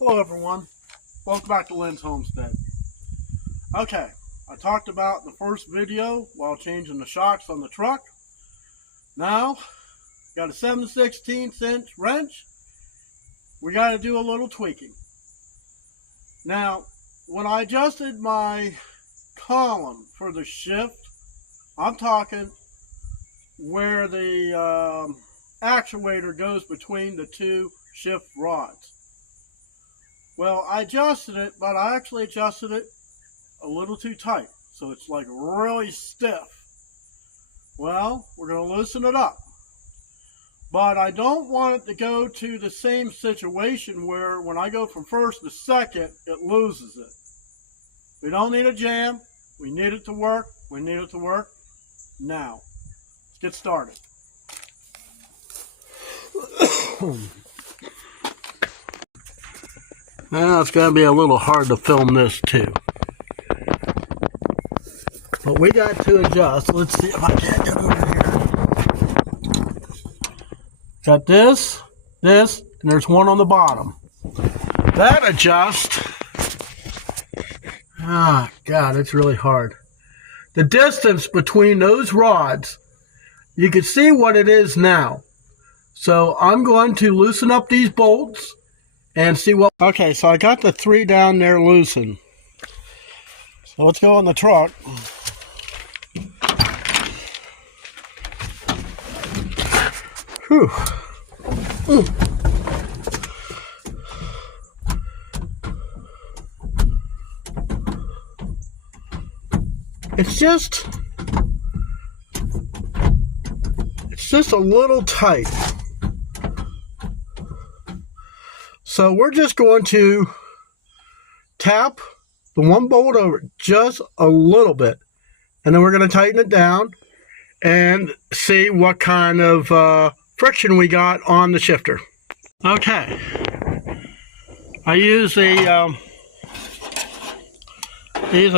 Hello everyone, welcome back to Lynn's Homestead. Okay, I talked about the first video while changing the shocks on the truck. Now, got a 7/16 inch wrench. We got to do a little tweaking. Now, when I adjusted my column for the shift, I'm talking where the actuator goes between the two shift rods. Well, I adjusted it, but I actually adjusted it a little too tight. So it's like really stiff. Well, we're going to loosen it up. But I don't want it to go to the same situation where when I go from first to second, it loses it. We don't need a jam. We need it to work. We need it to work now. Let's get started. Now it's going to be a little hard to film this too. But we got to adjust. Let's see if I can't get over here. Got this, and there's one on the bottom. That adjusts. Ah, God, it's really hard. The distance between those rods, you can see what it is now. So I'm going to loosen up these bolts and see what... Okay, so I got the 3 down there loosened. So let's go on the truck. Whew. It's just a little tight. So we're just going to tap the one bolt over just a little bit, and then we're going to tighten it down and see what kind of friction we got on the shifter. Okay, I use a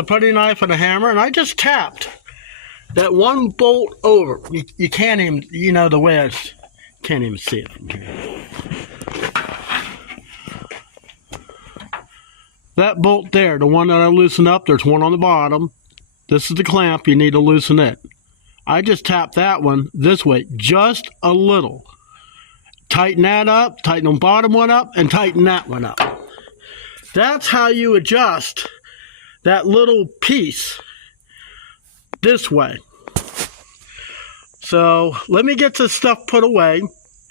putty knife and a hammer, and I just tapped that one bolt over. You can't even, you know, the way I can't even see it from here. That bolt there, the one that I loosened up, there's one on the bottom. This is the clamp, you need to loosen it. I just tapped that one this way, just a little. Tighten that up, tighten the bottom one up, and tighten that one up. That's how you adjust that little piece this way. So let me get this stuff put away,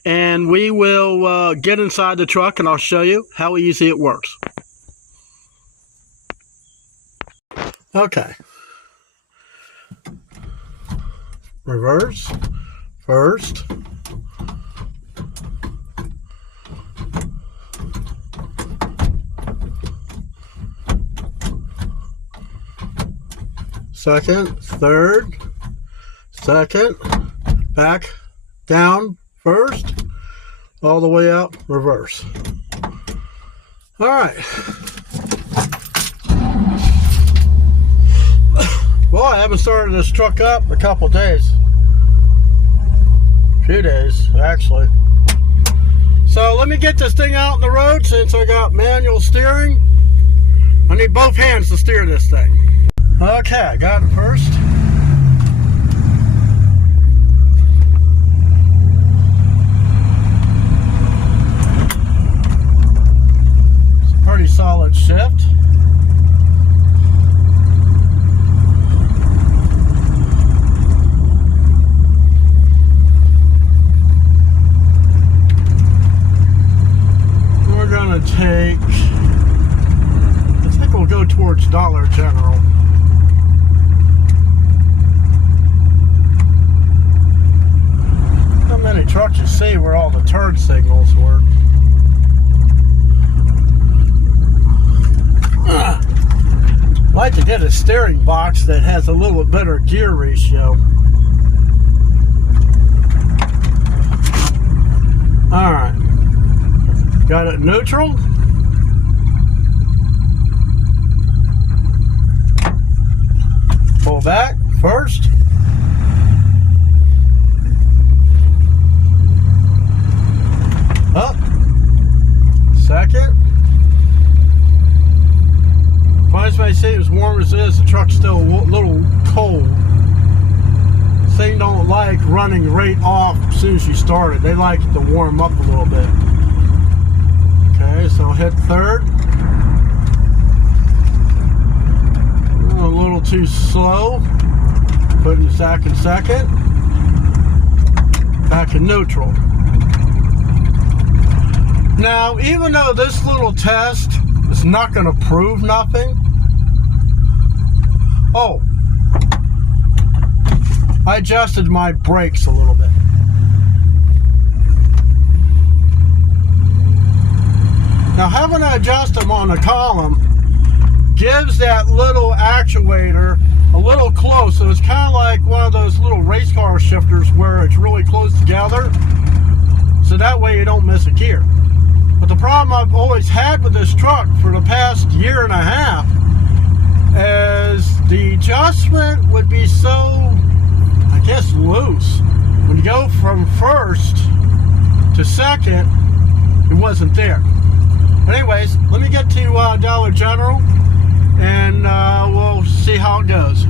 and we will get inside the truck, and I'll show you how easy it works. Okay. Reverse, first. Second, third, second, back, down, first, all the way out, reverse. All right. Well, I haven't started this truck up in a couple days. A few days, actually. So let me get this thing out on the road since I got manual steering. I need both hands to steer this thing. Okay, I got it first. It's a pretty solid shift. I think we'll go towards Dollar General. Not many trucks you see where all the turn signals work. I'd like to get a steering box that has a little bit better gear ratio. Alright. Got it neutral. Pull back first. Up. Second. truck's still a little cold. They don't like running right off as soon as you start it. They like it to warm up a little bit. Okay, so hit third. A little too slow. Putting the sack in second. Back in neutral. Now, even though this little test is not going to prove nothing. Oh, I adjusted my brakes a little bit. Now, having to adjust them on the column gives that little actuator a little close. So it's kind of like one of those little race car shifters where it's really close together. So that way you don't miss a gear. But the problem I've always had with this truck for the past year and a half is the adjustment would be so, I guess, loose. When you go from first to second, it wasn't there. But anyways, let me get to Dollar General and we'll see how it goes.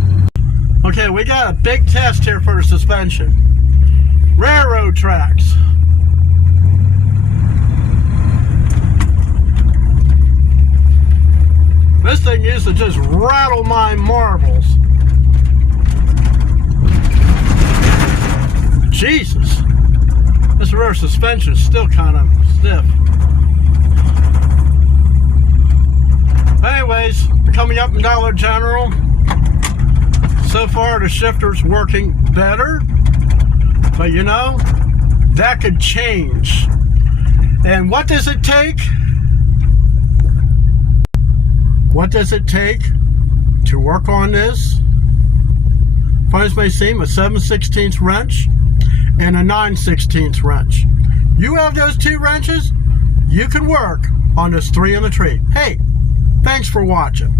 Okay, we got a big test here for the suspension. Railroad tracks. This thing used to just rattle my marbles. Jesus. This rear suspension is still kind of stiff. Anyways, coming up in Dollar General. So far the shifter's working better. But you know, that could change. And what does it take? What does it take to work on this? Funny as may seem, a 7/16 wrench and a 9/16 wrench. You have those two wrenches, you can work on this 3 in the tree. Hey, thanks for watching.